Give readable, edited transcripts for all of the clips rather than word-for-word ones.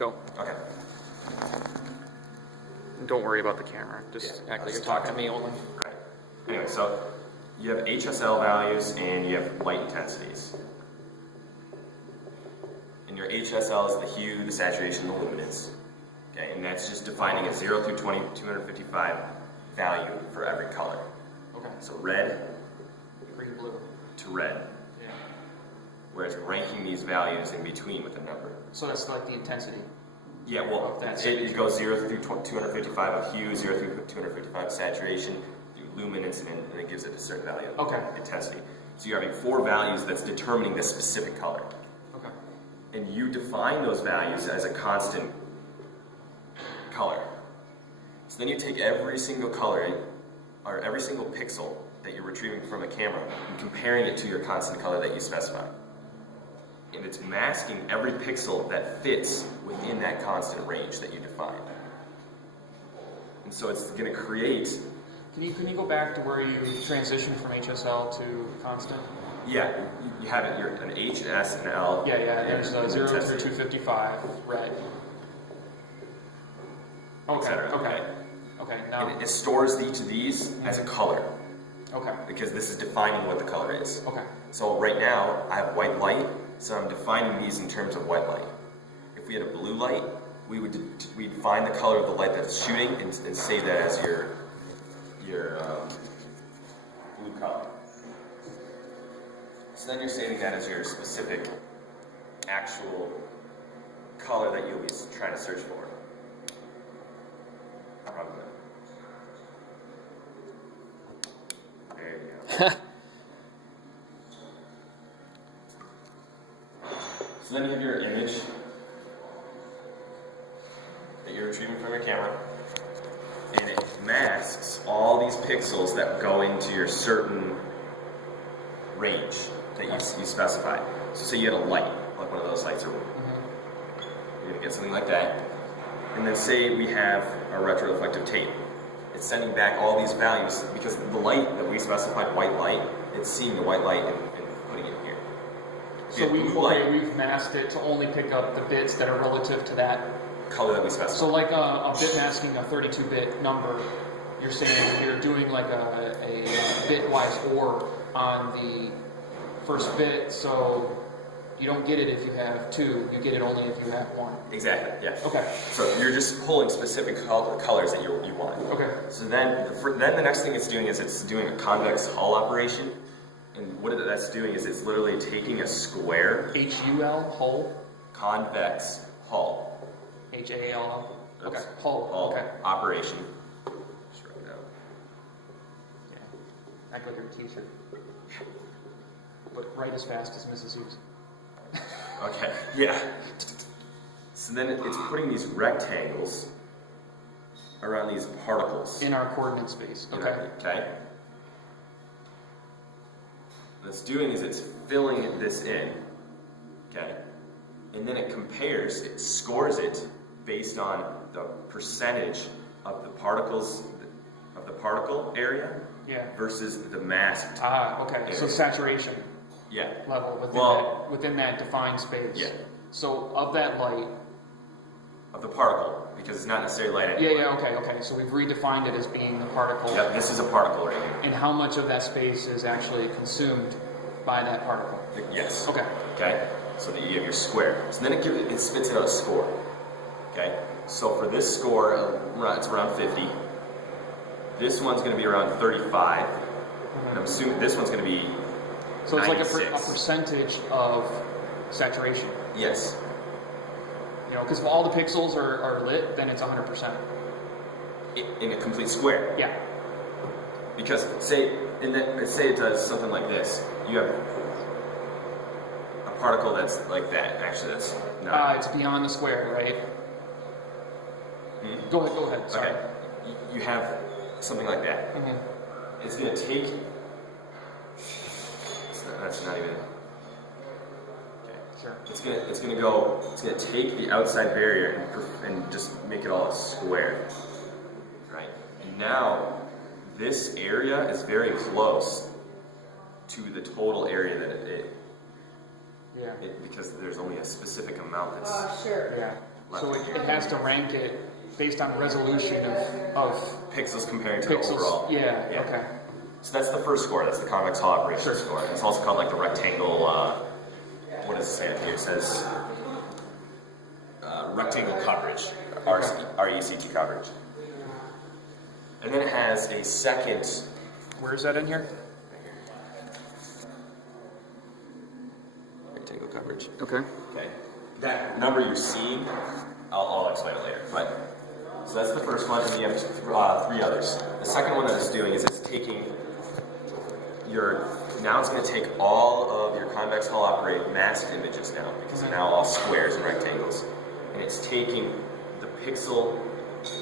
Go. Okay. Don't worry about the camera. Just act like you're talking to me only. Right. Anyway, so you have HSL values and you have light intensities. And your HSL is the hue, the saturation, the luminance. Okay, and that's just defining a 0 through 255 value for every color. Okay. So red Green, blue. to red. Yeah. Whereas ranking these values in between with a number. So that's like the intensity. Yeah, well, it goes 0 through 255 of hue, 0 through 255 of saturation, luminance, and it gives it a certain value of intensity. So you're having 4 values that's determining the specific color. Okay. And you define those values as a constant color. So then you take every single color, or every single pixel that you're retrieving from a camera, and comparing it to your constant color that you specify. And it's masking every pixel that fits within that constant range that you define. And so it's going to create... Can you go back to where you transition from HSL to constant? Yeah, you have it, you're an H, an S, and an L. Yeah, there's 0 through 255, red. Okay, okay, now... And it stores each of these as a color. Okay. Because this is defining what the color is. Okay. So right now, I have white light, so I'm defining these in terms of white light. If we had a blue light, we'd find the color of the light that's shooting and save that as your blue color. So then you're saving that as your specific actual color that you'll be trying to search for. Probably. There you go. So then you have your image that you're retrieving from your camera, and it masks all these pixels that go into your certain range that you specify. So say you had a light, like one of those lights, or you're going to get something like that. And then say we have a retroreflective tape. It's sending back all these values because the light that we specified, white light, it's seeing the white light and putting it here. So we've masked it to only pick up the bits that are relative to that color that we specified. So like a bit masking a 32-bit number, you're saying you're doing like a bitwise OR on the first bit, so you don't get it if you have 2, you get it only if you have 1. Exactly, yeah. Okay. So you're just pulling specific colors that you want. Okay. So then the next thing it's doing is it's doing a convex hull operation. And what that's doing is it's literally taking a square. H-U-L, hull? Convex hull. H-A-L-L? Okay. Hull. Okay. Operation. Just write it out. Yeah. Act like you're a t-shirt. But write as fast as Mrs. Hughes. Okay, yeah. So then it's putting these rectangles around these particles. In our coordinate space. Okay. Okay. What it's doing is it's filling this in. Okay. And then it compares, it scores it based on the percentage of the particles, of the particle area versus the masked okay. area. So saturation. Yeah. Level within that defined space. Yeah. So of that light. Of the particle, because it's not necessarily light anymore. Yeah, okay. So we've redefined it as being the particle. Yep, this is a particle right here. And how much of that space is actually consumed by that particle? Yes. Okay. Okay. So that you have your square. So then it spits out a score. Okay. So for this score, it's around 50. This one's going to be around 35. And I'm assuming this one's going to be. So it's 96. like a percentage of saturation. Yes. You know, because if all the pixels are lit, then it's 100%. In a complete square. Yeah. Because say it does something like this. You have a particle that's like that. Actually, that's not. It's beyond the square, right? Go ahead. Sorry. Okay. You have something like that. It's going to take. That's not even. Okay. Sure. It's gonna take the outside barrier and just make it all a square, right? And now this area is very close to the total area that because there's only a specific amount that's. Sure. Yeah. So it has to rank it based on resolution of pixels comparing to pixels. the overall. Yeah, okay. So that's the first score. That's the convex Hall operation Sure. score. It's also called like the rectangle. What does it say up here? It says rectangle coverage, RECT coverage. And then it has a second. Where is that in here? Rectangle coverage. Okay. Okay. That number you're seeing, I'll explain it later. But so that's the first one, and then you have three others. The second one that it's doing is it's taking now it's going to take all of your convex hull operate masked images now, because they're now all squares and rectangles, and it's taking the pixel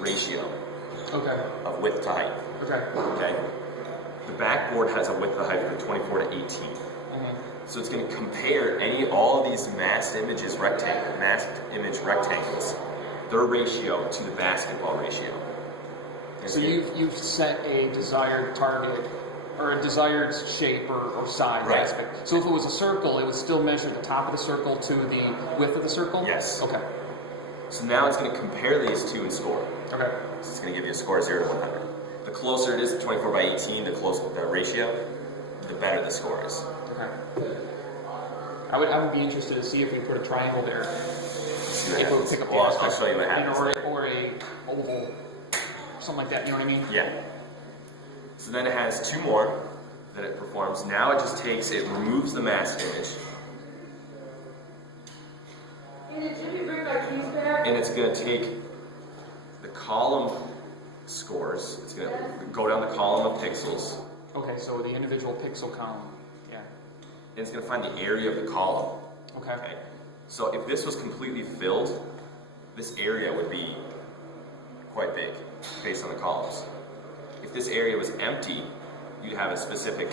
ratio of width to height. Okay. The backboard has a width to height from 24 to 18. So it's going to compare all of these masked image rectangles, their ratio to the basketball ratio. So you've set a desired target or a desired shape or size aspect. So if it was a circle, it would still measure the top of the circle to the width of the circle? Yes. Okay. So now it's going to compare these two and score. Okay. So it's going to give you a score of 0 to 100. The closer it is to 24 by 18, the closer the ratio, the better the score is. Okay. I would be interested to see if we put a triangle there. See what If it would happens. pick up the Well, aspect. I'll show you what happens. Or a oval, something like that. You know what I mean? Yeah. So then it has two more that it performs. Now it removes the masked image. And it's going to take the column scores. It's going to go down the column of pixels. Okay, so the individual pixel column. Yeah. And it's going to find the area of the column. Okay. So if this was completely filled, this area would be quite big based on the columns. If this area was empty, you'd have a specific,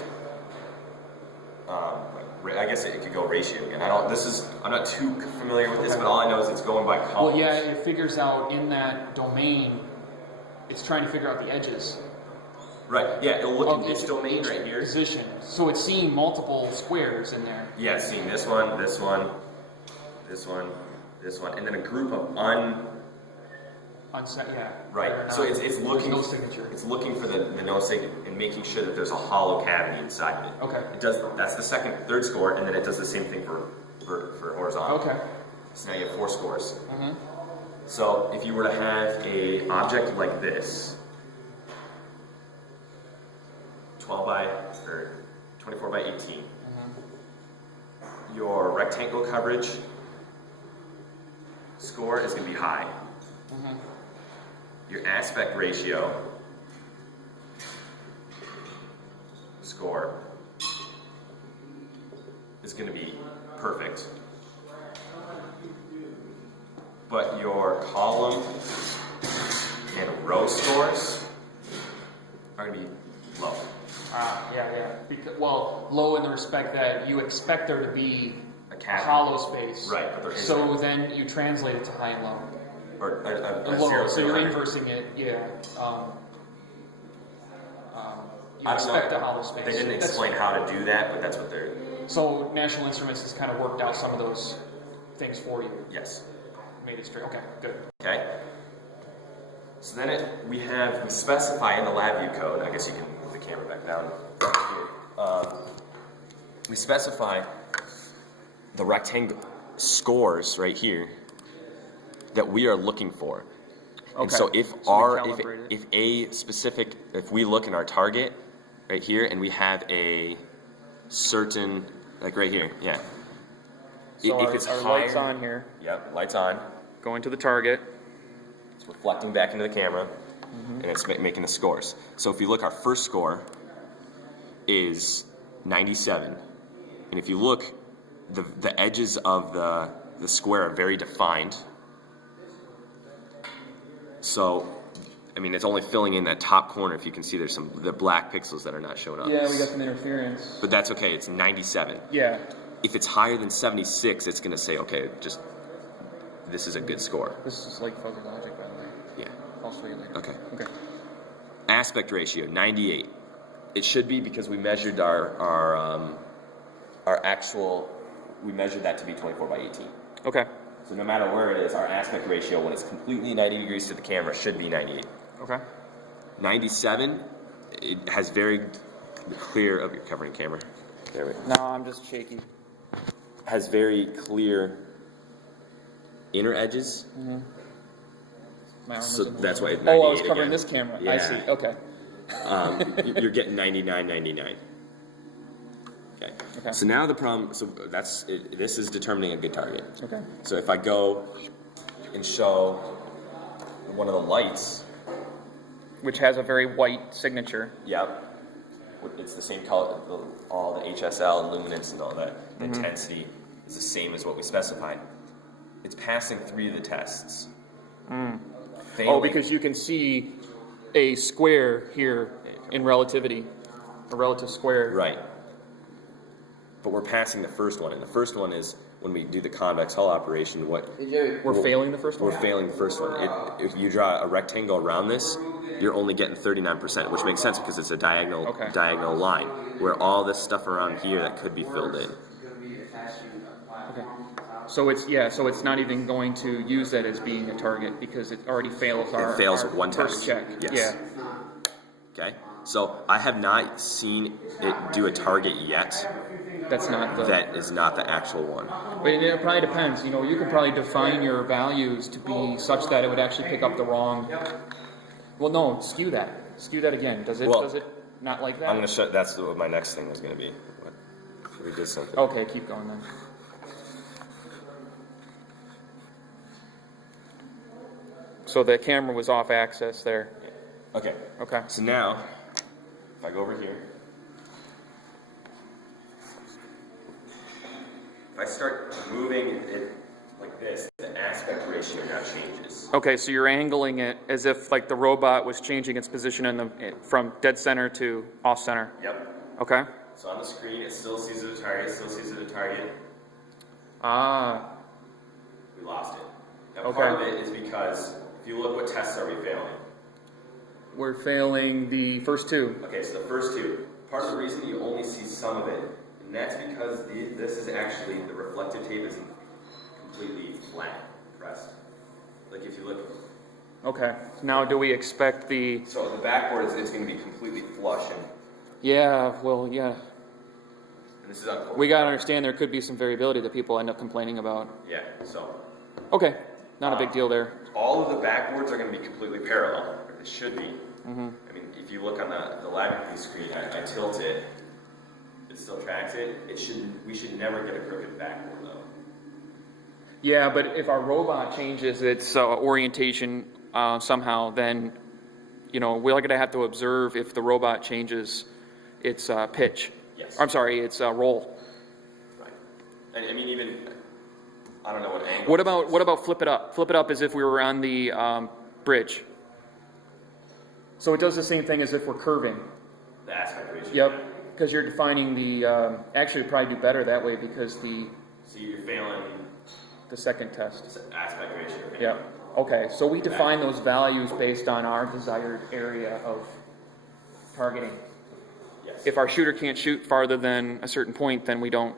I guess it could go ratio. And I'm not too familiar with this, but all I know is it's going by columns. Well, yeah, it figures out in that domain, it's trying to figure out the edges. Right, yeah, it'll look at this domain right here. Position. So it's seeing multiple squares in there. Yeah, it's seeing this one, this one, this one, this one, and then a group of yeah. Right. So it's looking. No signature. It's looking for the no signature and making sure that there's a hollow cavity inside of it. Okay. It does. That's the third score, and then it does the same thing for horizontal. Okay. So now you have 4 scores. So if you were to have a object like this, 24 by 18, your rectangle coverage score is going to be high. Your aspect ratio score is going to be perfect. But your column and row scores are going to be low. Yeah. Low in the respect that you expect there to be a hollow space. Right, but there isn't. So then you translate it to high and low. Or a Low, zero so you're 100. inversing it, yeah. You I don't expect know. a hollow space. They didn't explain how to do that, but that's what they're. So National Instruments has kind of worked out some of those things for you. Yes. Made it straight. Okay, good. Okay. So then we specify in the LabView code. I guess you can move the camera back down. We specify the rectangle scores right here that we are looking for. Okay. And so if we look in our target right here and we have a certain, like right here, yeah. So if it's our higher, light's on here. Yep, light's on. Going to the target. It's reflecting back into the camera, and it's making the scores. So if you look, our first score is 97. And if you look, the edges of the square are very defined. So, I mean, it's only filling in that top corner. If you can see, there's the black pixels that are not showing up. Yeah, we got some interference. But that's okay. It's 97. Yeah. If it's higher than 76, it's going to say, okay, this is a good score. This is like fuzzy logic, by the way. Yeah. I'll show you later. Okay. Okay. Aspect ratio, 98. It should be because we measured our actual. We measured that to be 24 by 18. Okay. So no matter where it is, our aspect ratio, when it's completely 90 degrees to the camera, should be 98. Okay. 97, it has very clear, oh, you're covering camera. There we go. No, I'm just shaky. Has very clear inner edges. My arm So was in the that's way. why it's 98 Oh, I was covering again. this camera. I Yeah. see. Okay. You're getting 99, 99. Okay. Okay. So now the problem, so this is determining a good target. Okay. So if I go and show one of the lights, Which has a very white signature. yep, it's the same color, all the HSL and luminance and all that. The intensity is the same as what we specified. It's passing 3 of the tests. Oh, Failing- because you can see a square here in relativity, a relative square. Right. But we're passing the first one, and the first one is when we do the convex hull operation, We're failing the first one? we're failing the first one. If you draw a rectangle around this, you're only getting 39%, which makes sense because it's a diagonal line, where all this stuff around here that could be filled in. Okay. So it's not even going to use that as being a target because it already fails our It fails our one first test. check. Yes. Yeah. Okay? So I have not seen it do a target yet That's not the that is not the actual one. But it probably depends. You know, you could probably define your values to be such that it would actually pick up the wrong. Well, no, skew that. Skew that again. Does it not like that? I'm going to show, that's what my next thing was going to be. We did something. Okay, keep going then. So the camera was off axis there. Okay. Okay. So now, if I go over here, if I start moving it like this, the aspect ratio now changes. Okay, so you're angling it as if like the robot was changing its position from dead center to off center. Yep. Okay. So on the screen, it still sees it a target, still sees it a target. Ah. We lost it. Now Okay. part of it is because, if you look, what tests are we failing? We're failing the first two. Okay, so the first 2. Part of the reason you only see some of it, and that's because this is actually, the reflective tape isn't completely flat, pressed. Like if you look, Okay. Now do we expect the... so the backboard it's going to be completely flush, and Yeah, well, yeah. this is unfortunate. We got to understand there could be some variability that people end up complaining about. Yeah, so Okay. Not a big deal there. all of the backboards are going to be completely parallel, or they should be. I mean, if you look on the LabView screen, I tilt it, it still tracks it. We should never get a crooked backboard though. Yeah, but if our robot changes its orientation somehow, then, you know, we're going to have to observe if the robot changes its pitch. Yes. I'm sorry, its roll. Right. And I mean, even, I don't know what angle. What about flip it up? Flip it up as if we were on the bridge. So it does the same thing as if we're curving. The aspect ratio. Yep, because you're defining the. Actually, it'd probably do better that way because So you're failing the second test. this aspect ratio. Yep. Okay, so we define those values based on our desired area of targeting. Yes. If our shooter can't shoot farther than a certain point, then we don't.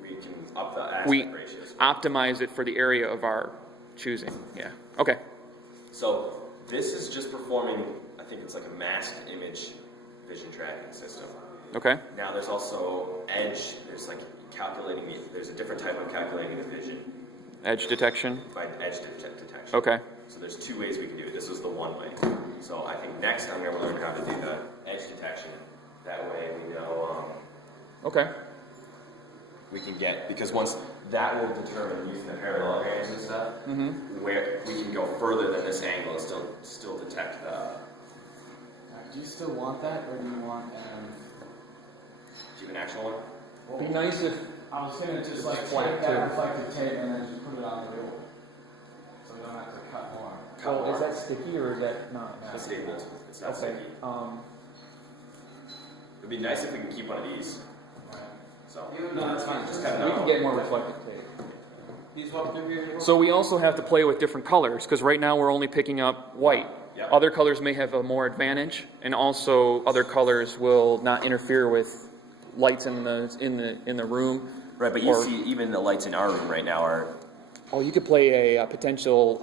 We can up the aspect We ratios. optimize it for the area of our choosing. Yeah. Okay. So this is just performing, I think it's like a masked image vision tracking system. Okay. Now there's also edge, there's like there's a different type of calculating the vision Edge detection. by edge detection. Okay. So there's 2 ways we can do it. This is the one way. So I think next I'm going to learn how to do the edge detection. That way we know Okay. we can get, because once that will determine using the parallelograms and stuff, where we can go further than this angle and still detect the. Do you still want that, or do you want? Do you have an actual one? Be nice if. I was gonna just like Flat take that too. reflective tape and then just put it on the reel, so we don't have to cut more. Well, is that sticky or is that not? It's stapled. It's not Okay. sticky. It'd be nice if we can keep one of these. So No, that's fine. just We cut it can out. get more reflective tape. These what they're here. So we also have to play with different colors because right now we're only picking up white. Yep. Other colors may have a more advantage, and also other colors will not interfere with lights in the room. Right, but you Or- see, even the lights in our room right now are Oh, you could play a potential